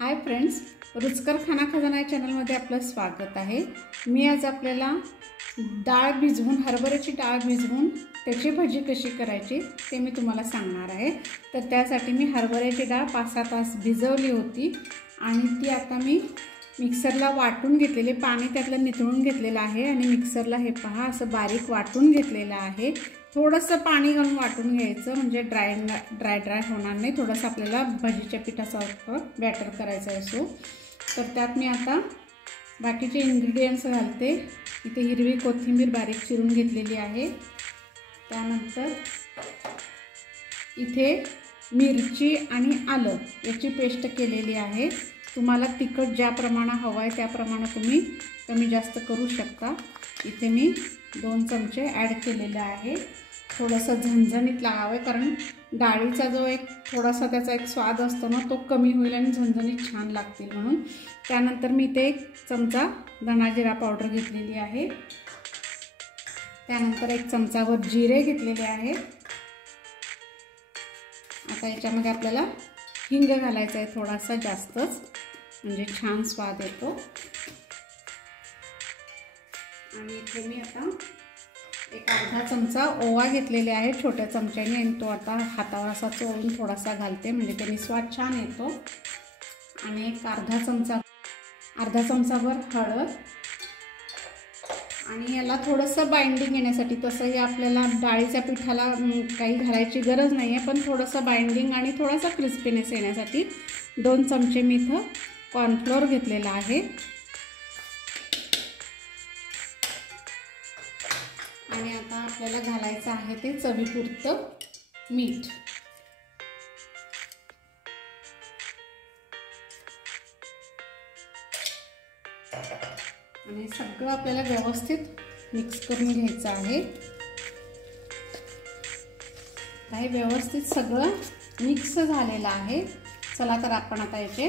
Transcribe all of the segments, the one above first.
Hi friends, रुचकर खाना खजाना या चॅनलमध्ये आपलं स्वागत आहे। मी आज आपल्याला डाळ भिजवून हरभऱ्याची डाळ भिजवून त्याची भजी कशी करायची ते मी तुम्हाला सांगणार आहे। तर त्यासाठी मी हरभऱ्याची डाळ 5-6 तास भिजवली होती आणि ती आता मी मिक्सरला वाटून घेतलेले, पाणी त्यातलं निथळून घेतलेलं आहे आणि मिक्सरला हे पहा असं बारीक वाटून घेतलेलं आहे। थोडंसं पाणी घालून वाटून घ्यायचं म्हणजे ड्राय होणार नाही। थोडंसं आपल्याला भजीच्या पिठासारखं बॅटर करायचं असो। तर त्यात मी आता बाकीचे इन्ग्रेडियंट्स घालते। इथे हिरवी कोथिंबीर बारीक चिरून घेतलेली आहे। त्यानंतर इथे मिरची आणि आलं याची पेस्ट केलेली आहे। तुम्हाला तिखट ज्या प्रमाणात हवं आहे त्या प्रमाणात तुम्ही कमी जास्त करू शकता। इथे मी 2 चमचे ॲड केलेले आहे। थोडंसं झणझणीत लागावे कारण डाळीचा जो एक थोडासा त्याचा एक स्वाद असतो ना तो कमी होईल आणि झणझणीत छान लागतील म्हणून। त्यानंतर मी इथे 1 चमचा धना जिरा पावडर घेतलेली आहे। त्यानंतर 1 चमचावर जिरे घेतलेले आहे। आता याच्यामध्ये आपल्याला हिंग घालायचा आहे थोडासा जास्तच, म्हणजे छान स्वाद येतो। आणि इथे मी आता 1 अर्धा चमचा ओवा घेतलेला आहे छोट्या चमच्याने आणि तो आता हातावर असा चोळून थोडासा घालते म्हणजे त्याने स्वाद छान येतो। आणि 1 अर्धा चमचाभर हळद आणि याला थोडंसं बाइंडिंग येण्यासाठी, तसंही आपल्याला डाळीच्या पिठाला काही घालायची गरज नाही आहे, पण थोडंसं बाइंडिंग आणि थोडासा क्रिस्पीनेस येण्यासाठी 2 चमचे मी इथं कॉर्नफ्लोअर घेतलेला आहे। आणि आता आपल्याला घालायचं आहे ते चवीपुरतं मीठ। आणि सगळं आपल्याला व्यवस्थित मिक्स करून घ्यायचं आहे। काही व्यवस्थित सगळं मिक्स झालेलं आहे। चला तर आपण आता याचे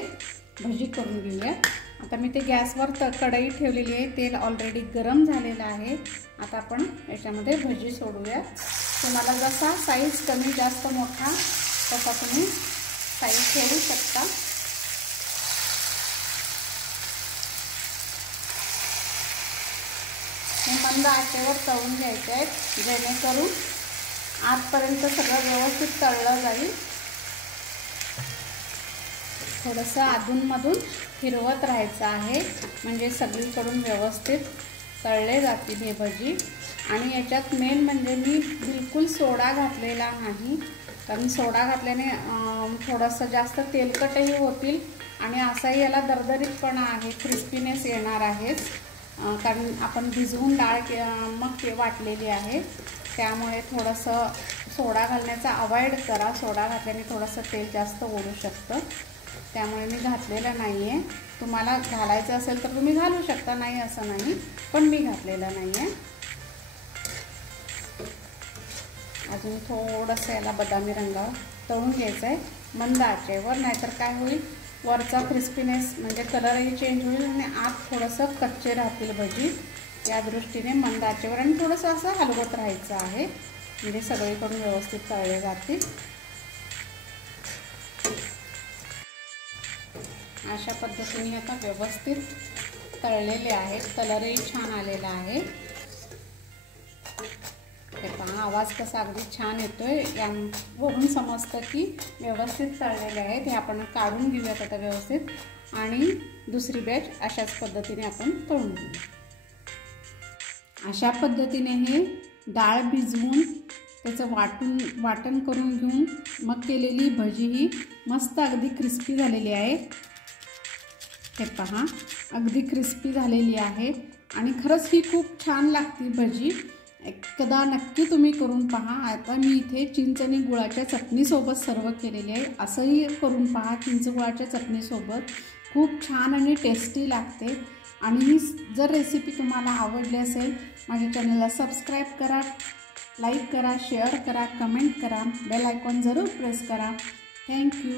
भजी करून घेऊया। आता मी ते गॅसवर कढई ठेवलेली आहे, तेल ऑलरेडी गरम झालेलं आहे। आता आपण याच्यामध्ये भजी सोडूया। तुम्हाला जसा साईज कमी जास्त मोठा तसा तुम्ही साईज ठेवू शकता। हे मंद आचेवर तळून घ्यायचे आहेत जेणेकरून आतपर्यंत सगळं व्यवस्थित तळलं जाईल। थोडंसं अधूनमधून फिरवत राहायचं आहे म्हणजे सगळीकडून व्यवस्थित तळले जातील हे भजी। आणि याच्यात मेन म्हणजे मी बिलकुल सोडा घातलेला नाही, कारण सोडा घातल्याने थोडंसं जास्त तेलकटही होतील आणि असाही याला दरदरीतपणा आहे, क्रिस्पीनेस येणार आहे कारण आपण भिजवून डाळ मग वाटलेली आहे। त्यामुळे थोडंसं सोडा घालण्याचा अवॉइड करा। सोडा घातल्याने थोडंसं तेल जास्त ओढू शकतं, त्यामुळे मी घातलेलं नाही आहे। तुम्हाला घालायचं असेल तर तुम्ही घालू शकता, नाही असं नाही, पण मी घातलेलं नाही आहे। अजून थोडंसं याला बदामी रंगावर तळून घ्यायचं आहे मंद आचेवर, नाहीतर काय होईल वरचा क्रिस्पीनेस म्हणजे कलरही चेंज होईल आणि आत थोडंसं कच्चे राहतील भजी। या दृष्टीने मंद आचेवर आणि थोडंसं असं हलवत राहायचं आहे म्हणजे सगळीकडून व्यवस्थित तळले जातील। अशा पद्धतीने आता व्यवस्थित तळलेले आहेत, कलरही छान आलेला आहे। हे पहा आवाज कसा अगदी छान येतोय, यावरून समजतं की व्यवस्थित तळलेले आहेत। हे आपण काढून घेऊयात आता व्यवस्थित आणि दुसरी बॅच अशाच पद्धतीने आपण तळून घेऊया। अशा पद्धतीने हे डाळ भिजवून त्याचं वाटण करून घेऊन मग केलेली भजी ही मस्त अगदी क्रिस्पी झालेली आहे। हे पहा अगदी क्रिस्पी झालेली आहे आणि खरंच ही खूप छान लागते भजी। एकदा नक्की तुम्ही करून पहा। आता मी इथे चिंच आणि गुळाच्या चटणीसोबत सर्व केलेली आहे, असंही करून पहा। चिंच गुळाच्या चटणीसोबत खूप छान आणि टेस्टी लागते। आणि ही जर रेसिपी तुम्हाला आवडली असेल माझ्या चॅनलला सबस्क्राईब करा, लाईक करा, शेअर करा, कमेंट करा, बेल आयकॉन जरूर प्रेस करा। थँक्यू।